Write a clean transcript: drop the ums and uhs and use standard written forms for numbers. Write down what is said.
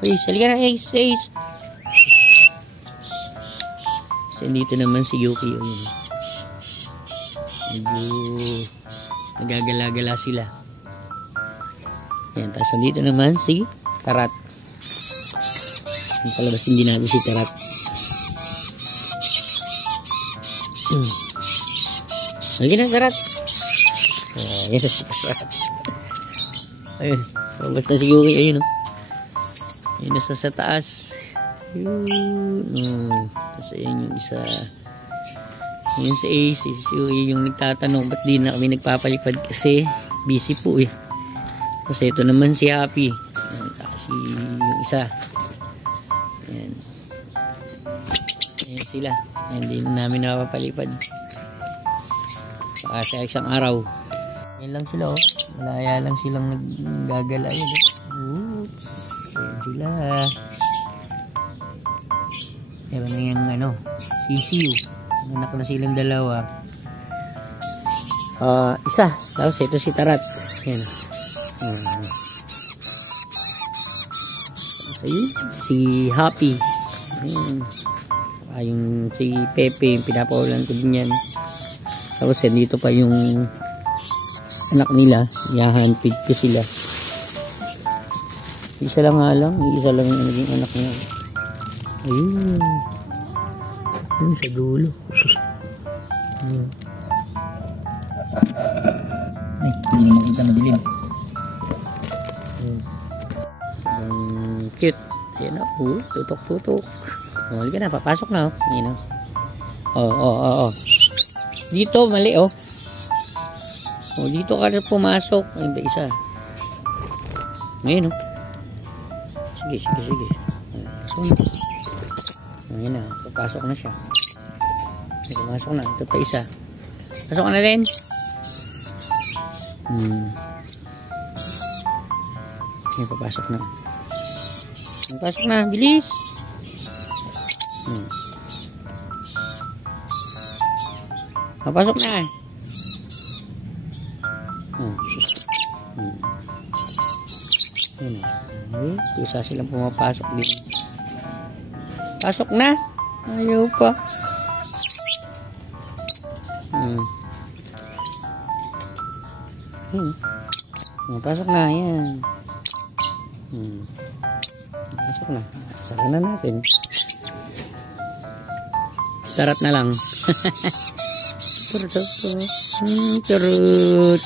Ace, halika na, Ace, Ace. So, dito naman si Yuki. Medyo nagagala-gala sila. Ayan, tapos dito naman si Tarat. Palabasin din natin si Tarat. Halika na, Tarat. Ayan, si Tarat. Ayun, palabas na si Yuki. Ayun, no? Ayun, nasa sa taas. Ayun, tapos ayan yung isa. Ayun si Ace, si Yuki yung nagtatanong ba't di na kami nagpapalipad kasi busy po eh. Kasi ito naman si Happy. Kasi yung isa. Ayan. Ayan sila. Ayan, hindi na namin napapalipad. Baka sa isang araw. Ayan lang sila, oh. Malaya lang silang naggagala. Ayan, oh. Oops. Ayan sila. Ayan na yung CCU. Anak na silang dalawa. Isa. Tapos ito si Tarat. Ayan. Ayun, si Happy. Ayun. Yung si Pepe, yung pinapawalan ko din yan. Tapos dito pa yung anak nila. Yahampid ko sila. Isa lang nga lang. Isa lang yung naging anak niya. Ayun. Ayun sa dulo. Ayun. Ay, hindi na makita madilim. Cute. Ayan o. Tutok-tutok. Halika na. Papasok na o. Ayan o. Dito, mali o. Dito ka na pumasok. Ayun ba isa? Ngayon o. Sige. Pasok na. Ayan na. Papasok na siya. Pumasok na. Ito pa isa. Pasok ka na rin. Ayan, papasok na. Pasok na, bilis. Papasok na. Kusa silang pumapasok din. Pasok na. Ayaw pa. Pasok na, yan. Pasok na. Saka na natin. Tarat na lang. Turut.